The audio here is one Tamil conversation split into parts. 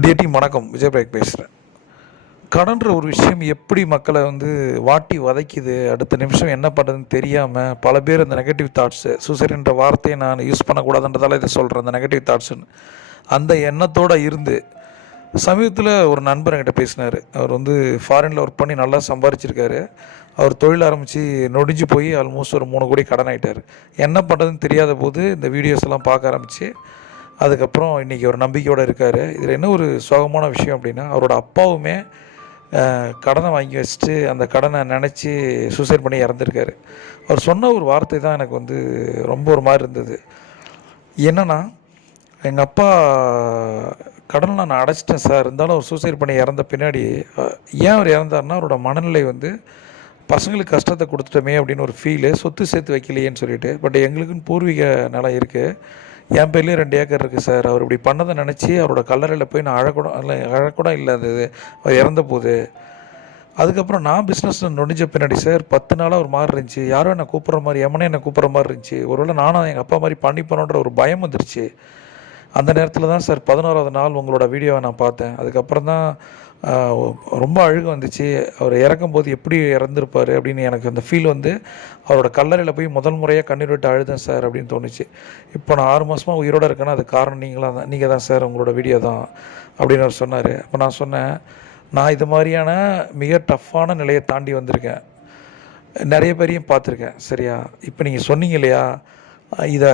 டேட்டி வணக்கம். விஜயபிரேக் பேசுகிறேன் கடன்ற ஒரு விஷயம் எப்படி மக்களை வந்து வாட்டி வதைக்குது? அடுத்த நிமிஷம் என்ன பண்ணுறதுன்னு தெரியாமல் பல பேர் அந்த நெகட்டிவ் தாட்ஸு சூசைடுன்ற வார்த்தையை நான் யூஸ் பண்ணக்கூடாதுன்றதால இதை சொல்கிறேன் அந்த நெகட்டிவ் தாட்ஸுன்னு அந்த எண்ணத்தோடு இருந்து சமீபத்தில் ஒரு நண்பர் என்கிட்ட பேசினார். அவர் வந்து ஃபாரினில் ஒர்க் பண்ணி நல்லா சம்பாரிச்சிருக்காரு. அவர் தொழில் ஆரம்பித்து நொடிஞ்சு போய் ஆல்மோஸ்ட் ஒரு மூணு கோடி கடன் ஆகிட்டார் என்ன பண்ணுறதுன்னு தெரியாத போது இந்த வீடியோஸ் எல்லாம் பார்க்க ஆரம்பித்து அதுக்கப்புறம் இன்றைக்கி ஒரு நம்பிக்கையோடு இருக்கார். இதில் என்ன ஒரு சோகமான விஷயம் அப்படின்னா அவரோட அப்பாவுமே கடனை வாங்கி வச்சுட்டு அந்த கடனை நினச்சி சூசைட் பண்ணி இறந்துருக்காரு. அவர் சொன்ன ஒரு வார்த்தை தான் எனக்கு வந்து ரொம்ப ஒரு மாதிரி இருந்தது. என்னென்னா எங்கள் அப்பா கடனை நான் அடைச்சிட்டேன் சார். இருந்தாலும் அவர் சூசைட் பண்ணி இறந்த பின்னாடி ஏன் அவர் இறந்தாருன்னா அவரோட மனநிலை வந்து பசங்களுக்கு கஷ்டத்தை கொடுத்துட்டோமே அப்படின்னு ஒரு ஃபீலு சொத்து சேர்த்து வைக்கலையேன்னு சொல்லிட்டு. பட் எங்களுக்குன்னு பூர்வீக நிலம் இருக்குது என் பேர்லேயும் ரெண்டு ஏக்கர் இருக்குது சார். அவர் இப்படி பண்ணதை நினச்சி அவரோட கல்லறையில் போய் நான் அழக்கூட இல்லை அழக்கூட இல்லை அது அவர் இறந்த போது. அதுக்கப்புறம் நான் பிஸ்னஸ் நொடிஞ்ச பின்னாடி சார் பத்து நாளாக ஒரு மாதிரி இருந்துச்சு. யாரும் என்னை கூப்பிட்ற மாதிரி எமனே என்னை கூப்பிட்ற மாதிரி இருந்துச்சு. ஒருவேளை நானும் எங்கள் அப்பா மாதிரி பண்ணிப்போனோன்ற ஒரு பயம் வந்துருச்சு. அந்த நேரத்தில் தான் சார் பதினோராவது நாள் உங்களோட வீடியோவை நான் பார்த்தேன். அதுக்கப்புறம் தான் ரொம்ப அழுக வந்துச்சு. அவர் இறக்கும்போது எப்படி இறந்துருப்பார் அப்படின்னு எனக்கு அந்த ஃபீல் வந்து அவரோட கல்லறையில் போய் முதல் முறையாக கண்ணீர் விட்டு அழுதேன் சார் அப்படின்னு தோணுச்சு. இப்போ நான் ஆறு மாதமாக உயிரோடு இருக்கேன்னா அது காரணம் நீங்களாக தான் நீங்கள் தான் சார் உங்களோட வீடியோ தான் அப்படின்னு அவர் சொன்னார். அப்போ நான் சொன்னேன் நான் இது மாதிரியான மிக டஃப்பான நிலையை தாண்டி வந்திருக்கேன். நிறைய பேரையும் பார்த்துருக்கேன். சரியா? இப்போ நீங்கள் சொன்னீங்க இல்லையா? இதை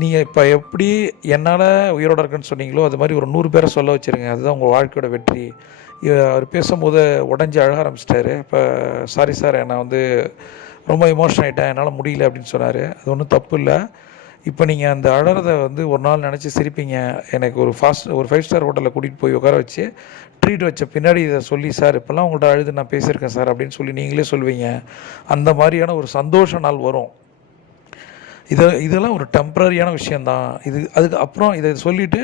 நீங்கள் இப்போ எப்படி என்னால் உயிரோட இருக்குன்னு சொன்னீங்களோ அது மாதிரி ஒரு நூறு பேரை சொல்ல வச்சுருங்க. அதுதான் உங்கள் வாழ்க்கையோட வெற்றி. அவர் பேசும்போது உடஞ்சி அழக ஆரம்பிச்சிட்டாரு. இப்போ சாரி சார் நான் வந்து ரொம்ப எமோஷன் ஆகிட்டேன் என்னால் முடியல அப்படின்னு சொன்னார். அது ஒன்றும் தப்பு இல்லை. இப்போ நீங்கள் அந்த அழறதை வந்து ஒரு நாள் நினச்சி சிரிப்பீங்க. எனக்கு ஒரு ஃபாஸ்ட் ஒரு ஃபைவ் ஸ்டார் ஹோட்டலில் கூட்டிகிட்டு போய் உட்கார வச்சு ட்ரீட் வச்ச பின்னாடி இதை சொல்லி சார் இப்போல்லாம் உங்கள்கிட்ட அழுது நான் பேசியிருக்கேன் சார் அப்படின்னு சொல்லி நீங்களே சொல்வீங்க. அந்த மாதிரியான ஒரு சந்தோஷ நாள் வரும். இதை இதெல்லாம் ஒரு டெம்ப்ரரியான விஷயந்தான் இது அதுக்கு அப்புறம் இதை சொல்லிவிட்டு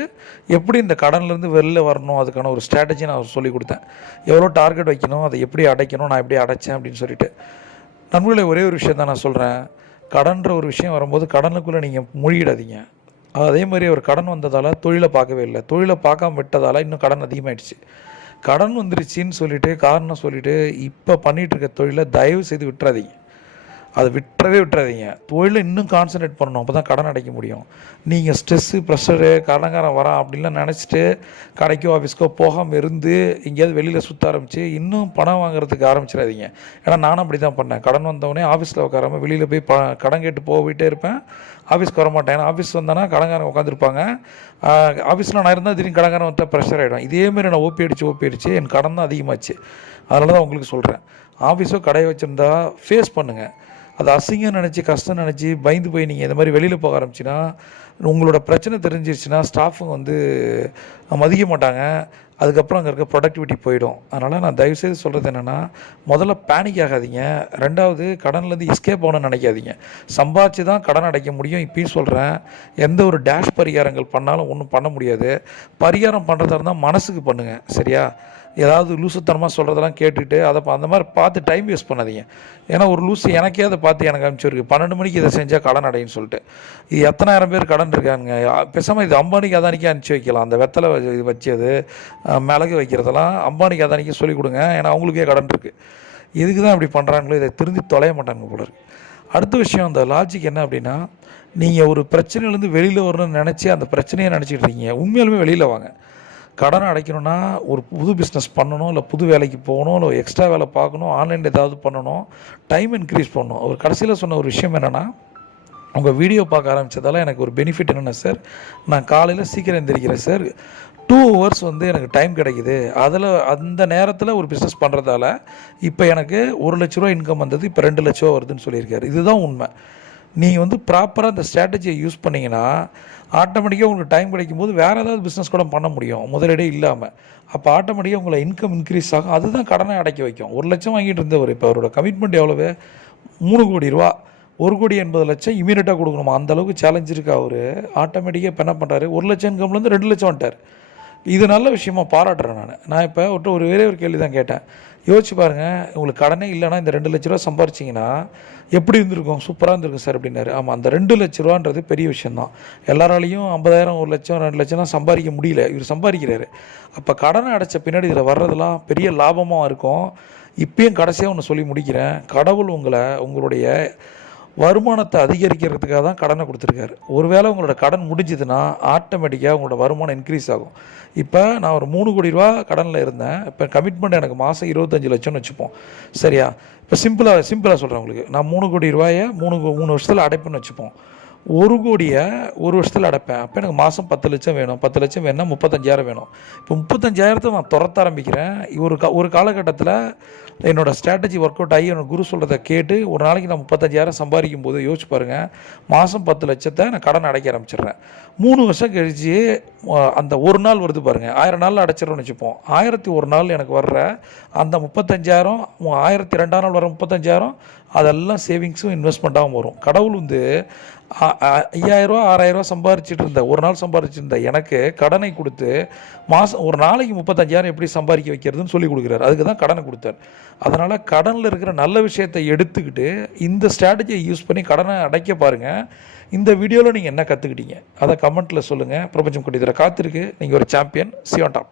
எப்படி இந்த கடன்லேருந்து வெளில வரணும் அதுக்கான ஒரு ஸ்ட்ராட்டஜி நான் சொல்லி கொடுத்தேன். எவ்வளோ டார்கெட் வைக்கணும் அதை எப்படி அடைக்கணும் நான் எப்படி அடைச்சேன் அப்படின்னு சொல்லிட்டு. நண்பர்களே ஒரே ஒரு விஷயம் தான் நான் சொல்கிறேன் கடன்ற ஒரு விஷயம் வரும்போது கடனுக்குள்ளே நீங்கள் மூழ்கிடாதீங்க. அதே மாதிரி ஒரு கடன் வந்ததால் தொழிலை பார்க்கவே இல்லை. தொழிலை பார்க்காம விட்டதால் இன்னும் கடன் அதிகமாகிடுச்சு கடன் வந்துருச்சின்னு சொல்லிவிட்டு காரணம் சொல்லிவிட்டு இப்போ பண்ணிகிட்டு இருக்க தொழிலை தயவு செய்து விட்டுறாதீங்க. அதை விட்டுறவே விட்டுறாதீங்க. தொழிலில் இன்னும் கான்சன்ட்ரேட் பண்ணணும். அப்போ தான் கடன் அடைக்க முடியும். நீங்கள் ஸ்ட்ரெஸ்ஸு ப்ரெஷரு கடன்காரன் வரான் அப்படின்லாம் நினச்சிட்டு கடைக்கோ ஆஃபீஸ்க்கோ போகாமல் இருந்து எங்கேயாவது வெளியில் சுற்ற ஆரம்பித்து இன்னும் பணம் வாங்குறதுக்கு ஆரம்பிச்சிடாதீங்க. ஏன்னா நானும் அப்படி தான் பண்ணேன். கடன் வந்தவொடனே ஆஃபீஸில் உட்காராமல் வெளியில் போய் ப கடன் கேட்டு போயிட்டே இருப்பேன். ஆஃபீஸ்க்கு வர மாட்டேன் ஏன்னா ஆஃபீஸ் வந்தேன்னா கடன்காரன் உட்காந்துருப்பாங்க ஆஃபீஸில் நான் இருந்தால் திடீர்னு கடன்காரன் வந்தால் ப்ரெஷர் ஆகிடும் இதேமாரி நான் ஓப்பி அடிச்சு ஓப்பி அடிச்சு என் கடன் தான் அதிகமாச்சு. அதனால தான் உங்களுக்கு சொல்கிறேன் ஆஃபீஸோ கடையை வச்சுருந்தா ஃபேஸ் பண்ணுங்கள் அது அசிங்கம் நினச்சி கஷ்டம் நினச்சி பயந்து போய் நீங்கள் இந்த மாதிரி வெளியில் போக ஆரம்பிச்சின்னா உங்களோட பிரச்சனை தெரிஞ்சிருச்சுன்னா ஸ்டாஃபுங்க வந்து மதிக்க மாட்டாங்க. அதுக்கப்புறம் அங்கே இருக்க ப்ரொடக்டிவிட்டி போயிடும். அதனால் நான் தயவுசெய்து சொல்கிறது என்னென்னா முதல்ல பேனிக் ஆகாதீங்க. ரெண்டாவது கடன்லேருந்து எஸ்கேப் ஆகணும்னு நினைக்காதீங்க. சம்பாதிச்சு தான் கடன் அடைக்க முடியும். இப்பயும் சொல்கிறேன் எந்த ஒரு டேஷ் பரிகாரங்கள் பண்ணாலும் ஒன்றும் பண்ண முடியாது. பரிகாரம் பண்ணுறதா இருந்தால் மனசுக்கு பண்ணுங்கள் சரியா? ஏதாவது லூசுத்தனமாக சொல்கிறதெல்லாம் கேட்டுட்டு அதை அந்த மாதிரி பார்த்து டைம் வேஸ்ட் பண்ணாதீங்க. ஏன்னா ஒரு லூசு எனக்கே அதை பார்த்து எனக்கு அனுப்பிச்சிருக்கு பன்னெண்டு மணிக்கு இதை செஞ்சால் கடன் அடைன்னு சொல்லிட்டு. இது எத்தனாயிரம் பேர் கடன் இருக்காங்க பேசாமல் இது அம்பானிக்கு அதானிக்கு அனுப்பிச்சி வைக்கலாம். அந்த வெத்தலை இது வச்சது மிளகு வைக்கிறதெல்லாம் அம்பானிக்கு அதானிக்கு சொல்லிக் கொடுங்க. ஏன்னா அவங்களுக்கே கடன் இருக்குது இதுக்கு தான் இப்படி பண்ணுறாங்களோ இதை திருந்தி தொலைய மாட்டாங்க போல இருக்கு. அடுத்த விஷயம் அந்த லாஜிக் என்ன அப்படின்னா நீங்கள் ஒரு பிரச்சனையிலேருந்து வெளியில் வரணும்னு நினச்சி அந்த பிரச்சனையை நினச்சிக்கிட்டு இருக்கீங்க. உண்மையிலுமே வெளியில் வாங்க. கடனை அடைக்கணும்னா ஒரு புது பிஸ்னஸ் பண்ணணும் இல்லை புது வேலைக்கு போகணும் இல்லை எக்ஸ்ட்ரா வேலை பார்க்கணும் ஆன்லைனில் ஏதாவது பண்ணணும் டைம் இன்க்ரீஸ் பண்ணணும். அவர் கடைசியில் சொன்ன ஒரு விஷயம் என்னென்னா உங்கள் வீடியோ பார்க்க ஆரம்பித்ததால் எனக்கு ஒரு பெனிஃபிட் என்னென்ன சார் நான் காலையில் சீக்கிரம் எந்திரிக்கிறேன் சார் டூ ஹவர்ஸ் வந்து எனக்கு டைம் கிடைக்குது. அதில் அந்த நேரத்தில் ஒரு பிஸ்னஸ் பண்ணுறதால இப்போ எனக்கு ஒரு லட்ச ரூபா இன்கம் வந்தது இப்போ ரெண்டு லட்ச ரூபா வருதுன்னு சொல்லியிருக்காரு. இதுதான் உண்மை. நீங்கள் வந்து ப்ராப்பராக அந்த ஸ்ட்ராட்டஜியை யூஸ் பண்ணிங்கன்னா ஆட்டோமேட்டிக்காக உங்களுக்கு டைம் கிடைக்கும் போது வேறு ஏதாவது பிஸ்னஸ் கூட பண்ண முடியும். முதலீடே இல்லாமல் அப்போ ஆட்டோமேட்டிக்காக உங்களை இன்கம் இன்க்ரீஸ் ஆகும். அதுதான் கடனை அடைக்க வைக்கும். ஒரு லட்சம் வாங்கிட்டு இருந்தவர் இப்போ அவரோட கமிட்மெண்ட் எவ்வளவு? மூணு கோடி ரூபா. ஒரு கோடி எண்பது லட்சம் இமீடியட்டாக கொடுக்கணுமா? அந்த அளவுக்கு சேலஞ்ச் இருக்கா அவர்? ஆட்டோமேட்டிக்காக இப்போ என்ன பண்ணுறாரு ஒரு லட்சம் இன்கம்லேருந்து ரெண்டு லட்சம் வந்துட்டார். இது நல்ல விஷயமா பாராட்டுறேன் நான். நான் இப்போ ஒட்டு ஒரு வேறே ஒரு கேள்வி தான் கேட்டேன். யோசிச்சு பாருங்கள் உங்களுக்கு கடனே இல்லைன்னா இந்த ரெண்டு லட்ச ரூபா சம்பாரிச்சிங்கன்னா எப்படி இருந்திருக்கும்? சூப்பராக இருந்திருக்கும் சார் அப்படின்னாரு. ஆமாம் அந்த ரெண்டு லட்ச ரூபான்றது பெரிய விஷயந்தான் எல்லாராலையும் ஐம்பதாயிரம் ஒரு லட்சம் ரெண்டு லட்சம்லாம் சம்பாதிக்க முடியல. இவர் சம்பாதிக்கிறாரு. அப்போ கடனை அடைச்ச பின்னாடி இதில் வர்றதெல்லாம் பெரிய லாபமாக இருக்கும். இப்பயும் கடைசியாக ஒன்று சொல்லி முடிக்கிறேன். கடவுள் உங்களை உங்களுடைய வருமானத்தை அதிகரிக்கிறதுக்காக தான் கடனை கொடுத்துருக்காரு. ஒருவேளை உங்களோட கடன் முடிஞ்சதுன்னா ஆட்டோமேட்டிக்காக உங்களோட வருமானம் இன்க்ரீஸ் ஆகும். இப்போ நான் ஒரு மூணு கோடி ரூபா கடனில் இருந்தேன். இப்போ கமிட்மெண்ட் எனக்கு மாதம் இருபத்தஞ்சி லட்சம்னு வச்சுப்போம். சரியா? இப்போ சிம்பிளாக சிம்பிளாக சொல்கிறேன் உங்களுக்கு. நான் மூணு கோடி ரூபாயை மூணு மூணு வருஷத்தில் அடைப்புன்னு வச்சுப்போம். ஒரு கோடியை ஒரு வருஷத்தில் அடைப்பேன். அப்போ எனக்கு மாதம் பத்து லட்சம் வேணும். பத்து லட்சம் வேணும்னா முப்பத்தஞ்சாயிரம் வேணும். இப்போ முப்பத்தஞ்சாயிரத்தை நான் துரத்த ஆரம்பிக்கிறேன். ஒரு கா ஒரு காலகட்டத்தில் என்னோட ஸ்ட்ராட்டஜி ஒர்க் அவுட் ஆகி என்னோட குரு சொல்கிறத கேட்டு ஒரு நாளைக்கு நான் முப்பத்தஞ்சாயிரம் சம்பாதிக்கும் போது யோசிச்சு பாருங்கள் மாதம் பத்து லட்சத்தை நான் கடன் அடைக்க ஆரம்பிச்சிடுறேன். மூணு வருஷம் கழிச்சு அந்த ஒரு நாள் வருது பாருங்கள் ஆயிரம் நாளில் அடைச்சிடறோம்னு வச்சுப்போம். ஆயிரத்தி ஒரு நாள் எனக்கு வர்ற அந்த முப்பத்தஞ்சாயிரம் ஆயிரத்தி ரெண்டாம் நாள் வர முப்பத்தஞ்சாயிரம் அதெல்லாம் சேவிங்ஸும் இன்வெஸ்ட்மெண்ட்டாகவும் வரும். கடவுள் வந்து ஐயாயிரரூவா ஆறாயிரரூவா சம்பாரிச்சிட்டு இருந்த ஒரு நாள் சம்பாரிச்சிருந்த எனக்கு கடனை கொடுத்து மாதம் ஒரு நாளைக்கு முப்பத்தஞ்சாயிரம் எப்படி சம்பாதிக்க வைக்கிறதுன்னு சொல்லி கொடுக்குறாரு. அதுக்கு தான் கடனை கொடுத்தாரு. அதனால் கடனில் இருக்கிற நல்ல விஷயத்தை எடுத்துக்கிட்டு இந்த ஸ்ட்ராட்டஜியை யூஸ் பண்ணி கடனை அடைக்க பாருங்கள் இந்த வீடியோவில் நீங்கள் என்ன கற்றுக்கிட்டீங்க அதை கமெண்ட்டில் சொல்லுங்கள் பிரபஞ்சம் குட்டி காத்திருக்கு. நீங்கள் ஒரு சாம்பியன் சியோன் டாப்